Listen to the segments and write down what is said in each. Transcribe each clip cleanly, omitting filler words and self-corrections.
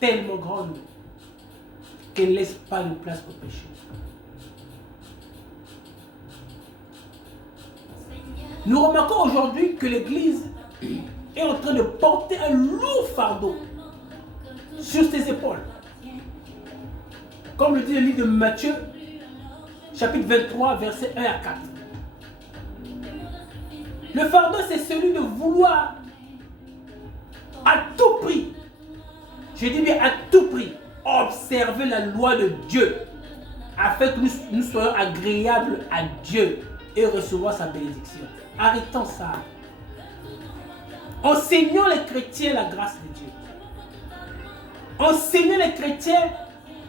tellement grande qu'elle ne laisse pas de place au péché. Nous remarquons aujourd'hui que l'Église est en train de porter un lourd fardeau sur ses épaules. Comme le dit le livre de Matthieu, chapitre 23, versets 1 à 4. Le fardeau, c'est celui de vouloir à tout prix, je dis bien à tout prix, observer la loi de Dieu afin que nous soyons agréables à Dieu et recevoir sa bénédiction. Arrêtons ça. Enseignons les chrétiens la grâce de Dieu. Enseignons les chrétiens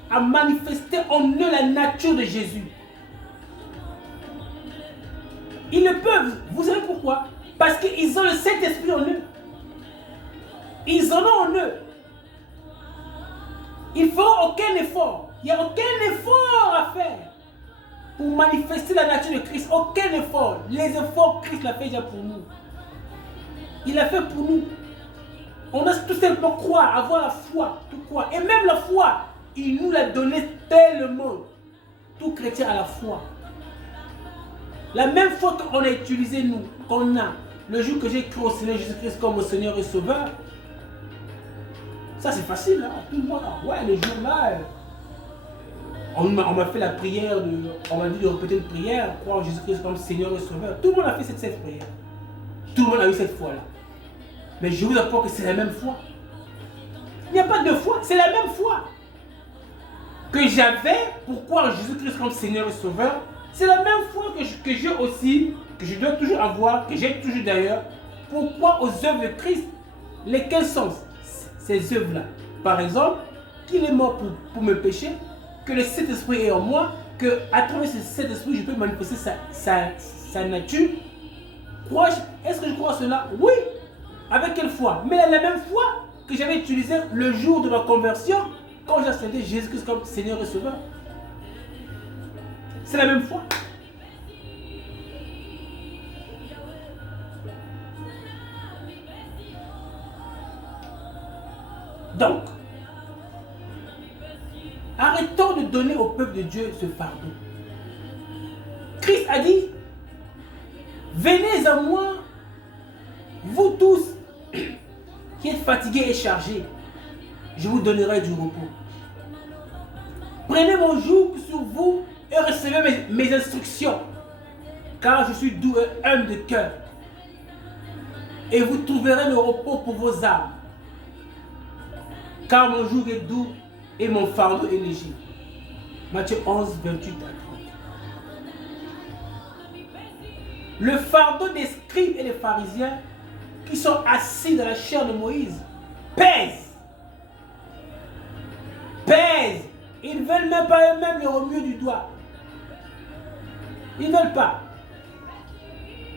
à manifester en eux la nature de Jésus. Ils le peuvent. Vous savez pourquoi? Parce qu'ils ont le Saint-Esprit en eux. Ils en ont en eux. Ils ne feront aucun effort. Il n'y a aucun effort à faire pour manifester la nature de Christ. Aucun effort. Les efforts, Christ l'a fait déjà pour nous. Il l'a fait pour nous. On a tout simplement croire, avoir la foi, tout croire. Et même la foi, il nous l'a donné tellement. Tout chrétien a la foi. La même foi qu'on a utilisé nous, qu'on a, le jour que j'ai cru au Seigneur Jésus-Christ comme mon Seigneur et Sauveur, ça c'est facile, hein? Tout le monde, ouais, le jour-là, on m'a fait la prière, on m'a dit de répéter une prière, croire en Jésus-Christ comme Seigneur et Sauveur. Tout le monde a fait cette prière. Tout le monde a eu cette foi-là. Mais je vous apprends que c'est la même foi. Il n'y a pas de foi, c'est la même foi que j'avais pour croire en Jésus-Christ comme Seigneur et Sauveur. C'est la même foi que j'ai aussi, que je dois toujours avoir, que j'ai toujours d'ailleurs, pour croire aux œuvres de Christ. Lesquelles sont ces œuvres-là? Par exemple, qu'il est mort pour me pécher, que le Saint-Esprit est en moi, qu'à travers ce Saint-Esprit, je peux manifester sa nature. Est-ce que je crois à cela? Oui. Avec quelle foi? Mais la même foi que j'avais utilisée le jour de ma conversion, quand j'ai accepté Jésus-Christ comme Seigneur et Sauveur. C'est la même foi. Donc, arrêtons de donner au peuple de Dieu ce fardeau. Christ a dit, venez à moi, vous tous qui êtes fatigués et chargés, je vous donnerai du repos. Prenez mon joug sur vous et recevez mes instructions, car je suis doux et humble de cœur, et vous trouverez le repos pour vos âmes, car mon joug est doux et mon fardeau est léger. Matthieu 11, 28 à 30. Le fardeau des scribes et des pharisiens qui sont assis dans la chair de Moïse pèse. Ils ne veulent même pas eux-mêmes le remuer du doigt. Ils ne veulent pas.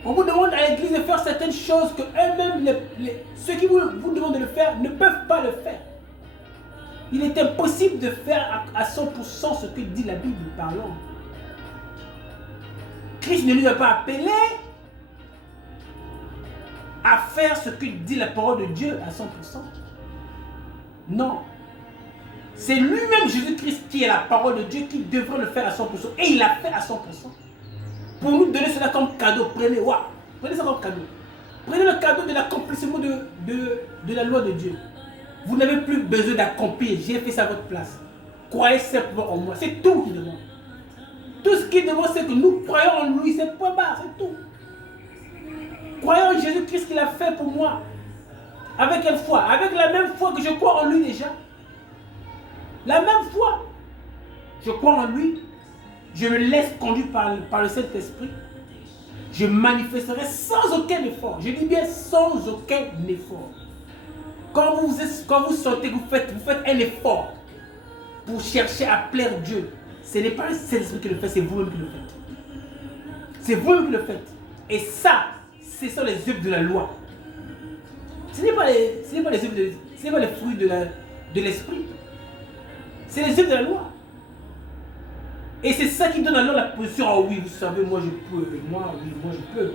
On vous demande à l'église de faire certaines choses que eux-mêmes, ceux qui vous demandent de le faire, ne peuvent pas le faire. Il est impossible de faire à 100% ce que dit la Bible par l'homme. Christ ne nous a pas appelé à faire ce que dit la parole de Dieu à 100%. Non. C'est lui-même Jésus-Christ qui est la parole de Dieu qui devrait le faire à 100%. Et il l'a fait à 100%. Pour nous donner cela comme cadeau, prenez, prenez ça comme cadeau. Prenez le cadeau de l'accomplissement de la loi de Dieu. Vous n'avez plus besoin d'accomplir. J'ai fait ça à votre place. Croyez simplement en moi. C'est tout qu'il demande. Tout ce qu'il demande, c'est que nous croyons en lui. C'est point barre, c'est tout. Croyons en Jésus-Christ qu'il a fait pour moi. Avec quelle foi? Avec la même foi que je crois en lui déjà. La même foi. Je crois en lui. Je me laisse conduire par le Saint-Esprit. Je manifesterai sans aucun effort. Je dis bien sans aucun effort. Quand vous sentez que vous faites un effort pour chercher à plaire Dieu, ce n'est pas le Saint-Esprit qui le fait, c'est vous-même qui le faites. C'est vous-même qui le faites. Et ça, ce sont les œuvres de la loi. Ce n'est pas les fruits de l'esprit. C'est les œuvres de la loi. Et c'est ça qui donne alors la position. Ah oui, vous savez, moi je peux. Moi je peux.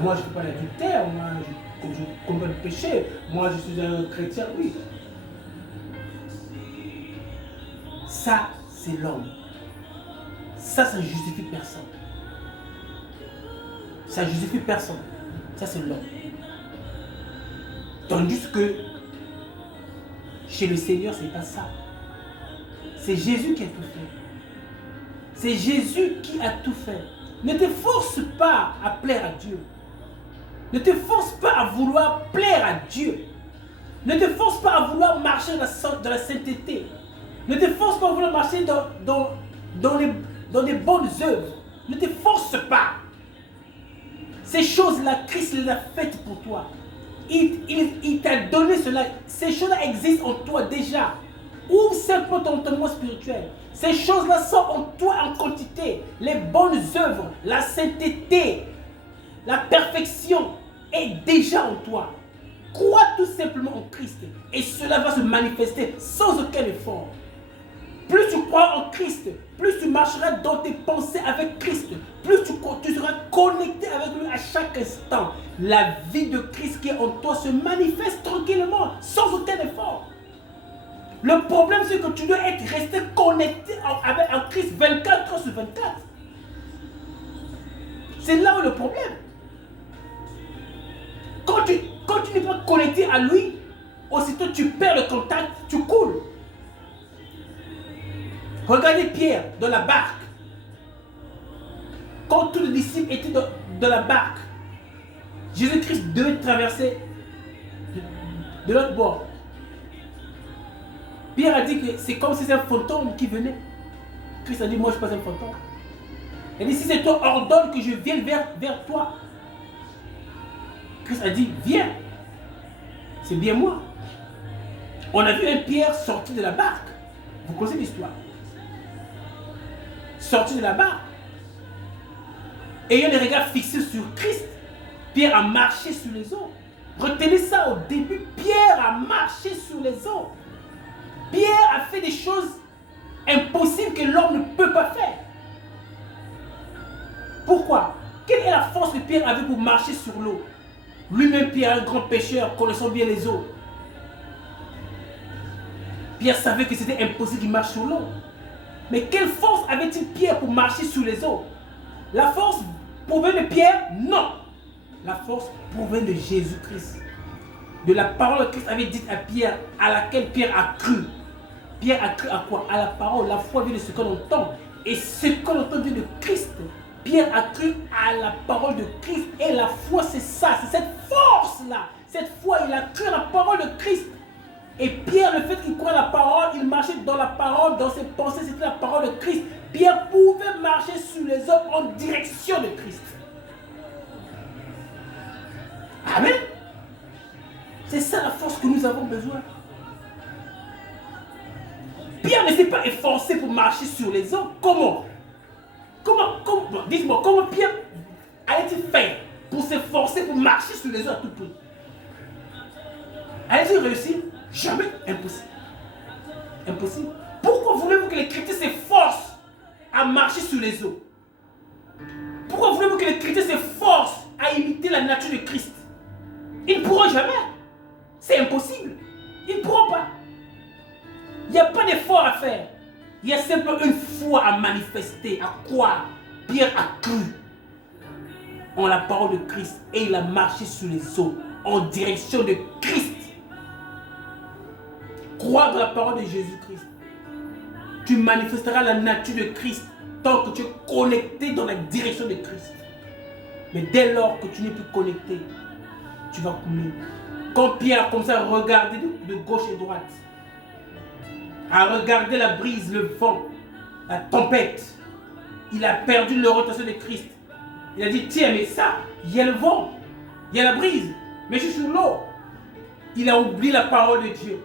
Moi je ne fais pas l'adultère. Moi je combats le péché. Moi je suis un chrétien. Oui. Ça, c'est l'homme. Ça ne justifie personne. Ça ne justifie personne. Ça, c'est l'homme. Tandis que chez le Seigneur, ce n'est pas ça. C'est Jésus qui a tout fait. C'est Jésus qui a tout fait. Ne te force pas à plaire à Dieu. Ne te force pas à vouloir plaire à Dieu. Ne te force pas à vouloir marcher dans la sainteté. Ne te force pas à vouloir marcher dans les bonnes œuvres. Ne te force pas. Ces choses-là, Christ les a faites pour toi. Il t'a donné cela. Ces choses-là existent en toi déjà. Ou simplement ton entendement spirituel. Ces choses-là sont en toi en quantité. Les bonnes œuvres, la sainteté, la perfection est déjà en toi. Crois tout simplement en Christ et cela va se manifester sans aucun effort. Plus tu crois en Christ, plus tu marcheras dans tes pensées avec Christ, plus tu seras connecté avec lui à chaque instant. La vie de Christ qui est en toi se manifeste tranquillement, sans aucun effort. Le problème, c'est que tu dois rester connecté avec Christ 24 heures sur 24. C'est là où le problème. Quand tu n'es pas connecté à lui, aussitôt tu perds le contact, tu coules. Regardez Pierre dans la barque. Quand tous les disciples étaient dans la barque, Jésus-Christ devait traverser de l'autre bord. Pierre a dit que c'est comme si c'était un fantôme qui venait. Christ a dit, moi je ne suis pas un fantôme. Il a dit, si c'est toi, ordonne que je vienne vers toi. Christ a dit, viens. C'est bien moi. On a vu un Pierre sorti de la barque. Vous connaissez l'histoire. Sorti de la barque. Ayant les regards fixés sur Christ, Pierre a marché sur les eaux. Retenez ça au début. Pierre a marché sur les eaux. Pierre a fait des choses impossibles que l'homme ne peut pas faire. Pourquoi? Quelle est la force que Pierre avait pour marcher sur l'eau? Lui-même, Pierre, un grand pêcheur, connaissant bien les eaux. Pierre savait que c'était impossible qu'il marche sur l'eau. Mais quelle force avait-il Pierre pour marcher sur les eaux? La force provient de Pierre? Non. La force provient de Jésus-Christ. De la parole que Christ avait dite à Pierre, à laquelle Pierre a cru. Pierre a cru à quoi? À la parole. La foi vient de ce qu'on entend. Et ce qu'on entend vient de Christ. Pierre a cru à la parole de Christ. Et la foi, c'est ça. C'est cette force-là. Cette foi, il a cru à la parole de Christ. Et Pierre, le fait qu'il croit à la parole, il marchait dans la parole, dans ses pensées, c'était la parole de Christ. Pierre pouvait marcher sur les hommes en direction de Christ. Amen. C'est ça la force que nous avons besoin. Pierre ne s'est pas efforcé pour marcher sur les eaux. Comment? Dites-moi, comment Pierre a-t-il fait pour s'efforcer pour marcher sur les eaux à tout prix? A-t-il réussi? Jamais. Impossible. Impossible. Pourquoi voulez-vous que les chrétiens s'efforcent à marcher sur les eaux? Pourquoi voulez-vous que les chrétiens s'efforcent à imiter la nature de Christ? Ils ne pourront jamais. C'est impossible. Ils ne pourront pas. Il n'y a pas d'effort à faire. Il y a simplement une foi à manifester, à croire. Pierre a cru en la parole de Christ et il a marché sur les eaux en direction de Christ. Crois dans la parole de Jésus-Christ. Tu manifesteras la nature de Christ tant que tu es connecté dans la direction de Christ. Mais dès lors que tu n'es plus connecté, tu vas couler. Quand Pierre a commencé à regarder de gauche et droite, à regarder la brise, le vent, la tempête, il a perdu l'orientation de Christ. Il a dit, tiens, mais ça, il y a le vent, il y a la brise, mais je suis sur l'eau. Il a oublié la parole de Dieu.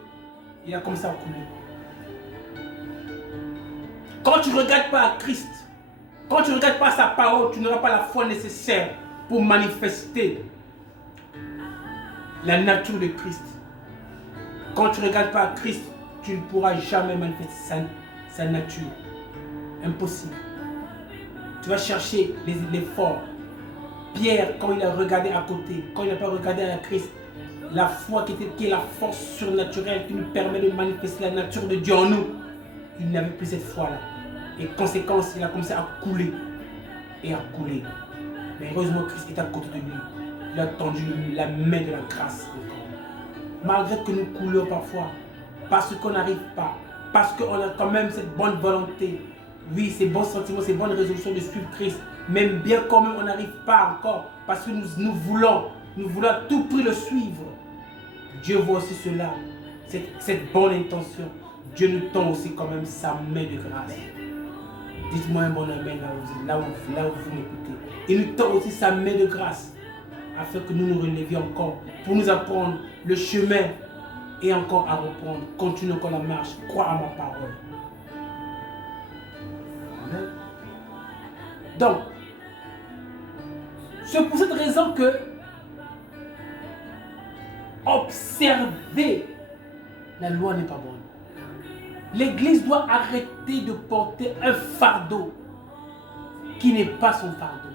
Il a commencé à couler. Quand tu ne regardes pas à Christ, quand tu ne regardes pas sa parole, tu n'auras pas la foi nécessaire pour manifester la nature de Christ. Quand tu ne regardes pas à Christ, tu ne pourras jamais manifester sa nature. Impossible. Tu vas chercher l'effort. Pierre, quand il a regardé à côté, quand il n'a pas regardé à Christ, la foi qui est la force surnaturelle qui nous permet de manifester la nature de Dieu en nous. il n'avait plus cette foi-là. Et conséquence, il a commencé à couler. Et à couler. Mais heureusement, Christ est à côté de lui. Il a tendu la main de la grâce encore. Malgré que nous coulons parfois, parce qu'on n'arrive pas, parce qu'on a quand même cette bonne volonté, oui, ces bons sentiments, ces bonnes résolutions de suivre Christ, même bien quand même on n'arrive pas encore, parce que nous voulons à tout prix le suivre. Dieu voit aussi cela, cette bonne intention. Dieu nous tend aussi quand même sa main de grâce. Dites-moi un bon amen là où vous m'écoutez. Il nous tend aussi sa main de grâce, afin que nous nous relevions encore, pour nous apprendre le chemin et encore à reprendre. Continue encore la marche, crois à ma parole. Amen. Donc, c'est pour cette raison que observer la loi n'est pas bonne. L'Église doit arrêter de porter un fardeau qui n'est pas son fardeau.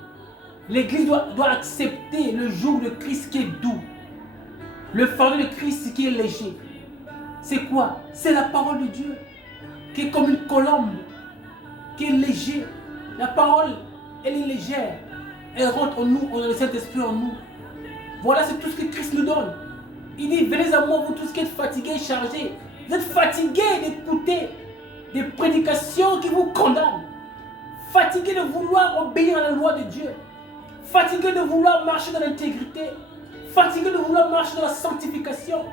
L'Église doit accepter le joug de Christ qui est doux. Le fardeau de Christ qui est léger. C'est quoi? C'est la parole de Dieu qui est comme une colombe, qui est léger. La parole, elle est légère. Elle rentre en nous, on a le Saint-Esprit en nous. Voilà, c'est tout ce que Christ nous donne. Il dit, venez à moi, vous tous qui êtes fatigués et chargés. Vous êtes fatigués d'écouter des prédications qui vous condamnent. Fatigués de vouloir obéir à la loi de Dieu. Fatigués de vouloir marcher dans l'intégrité. Fatigués de vouloir marcher dans la sanctification.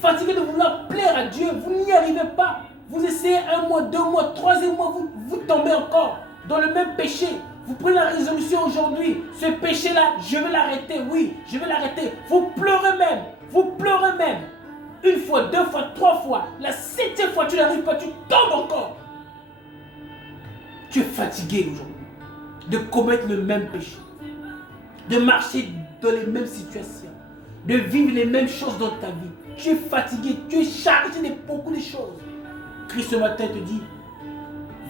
Fatigués de vouloir plaire à Dieu. Vous n'y arrivez pas. Vous essayez 1 mois, 2 mois, 3e mois, vous tombez encore dans le même péché. Vous prenez la résolution aujourd'hui. Ce péché-là, je vais l'arrêter. Oui, je vais l'arrêter. Vous pleurez même. Vous pleurez même. 1 fois, 2 fois, 3 fois. La 7e fois, tu n'arrives pas. Tu tombes encore. Tu es fatigué aujourd'hui de commettre le même péché. De marcher dans les mêmes situations. De vivre les mêmes choses dans ta vie. Tu es fatigué. Tu es chargé de beaucoup de choses. Christ ce matin te dit,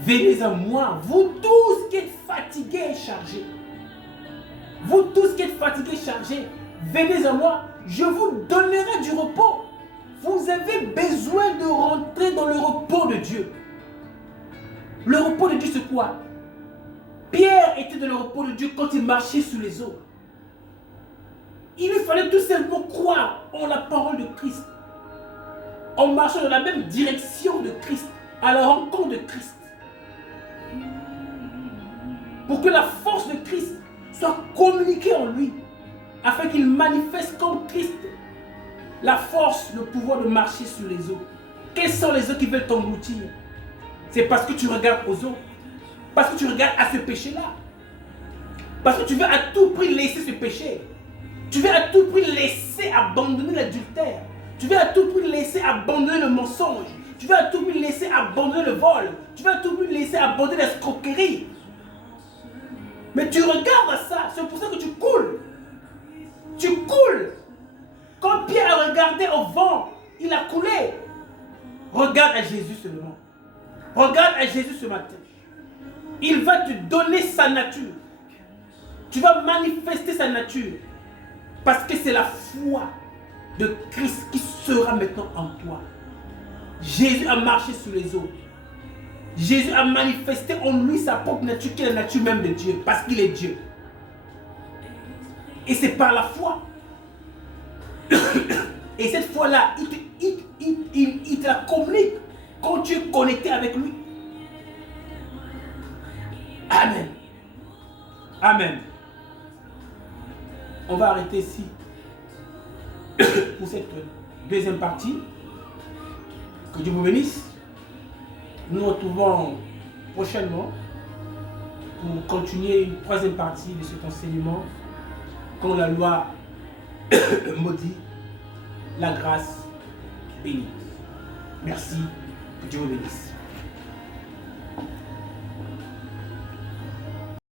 venez à moi, vous tous qui êtes fatigués et chargés. Vous tous qui êtes fatigués et chargés, venez à moi, je vous donnerai du repos. Vous avez besoin de rentrer dans le repos de Dieu. Le repos de Dieu, c'est quoi? Pierre était dans le repos de Dieu quand il marchait sous les eaux. Il lui fallait tout simplement croire en la parole de Christ. En marchant dans la même direction de Christ, à la rencontre de Christ. Pour que la force de Christ soit communiquée en lui, afin qu'il manifeste comme Christ la force, le pouvoir de marcher sur les eaux. Quelles sont les eaux qui veulent t'engloutir? C'est parce que tu regardes aux eaux, parce que tu regardes à ce péché-là, parce que tu veux à tout prix laisser ce péché. Tu veux à tout prix laisser abandonner l'adultère. Tu veux à tout prix laisser abandonner le mensonge. Tu veux à tout prix laisser abandonner le vol. Tu veux à tout prix laisser abandonner l'escroquerie. Mais tu regardes à ça, c'est pour ça que tu coules. Tu coules. Quand Pierre a regardé au vent, il a coulé. Regarde à Jésus seulement. Regarde à Jésus ce matin. Il va te donner sa nature. Tu vas manifester sa nature. Parce que c'est la foi de Christ qui sera maintenant en toi. Jésus a marché sur les eaux. Jésus a manifesté en lui sa propre nature, qui est la nature même de Dieu, parce qu'il est Dieu. Et c'est par la foi. Et cette foi-là, il te la communique quand tu es connecté avec lui. Amen. Amen. On va arrêter ici pour cette deuxième partie. Que Dieu vous bénisse. Nous nous retrouvons prochainement pour continuer une troisième partie de cet enseignement. Quand la loi maudit, la grâce bénit. Merci. Que Dieu vous bénisse.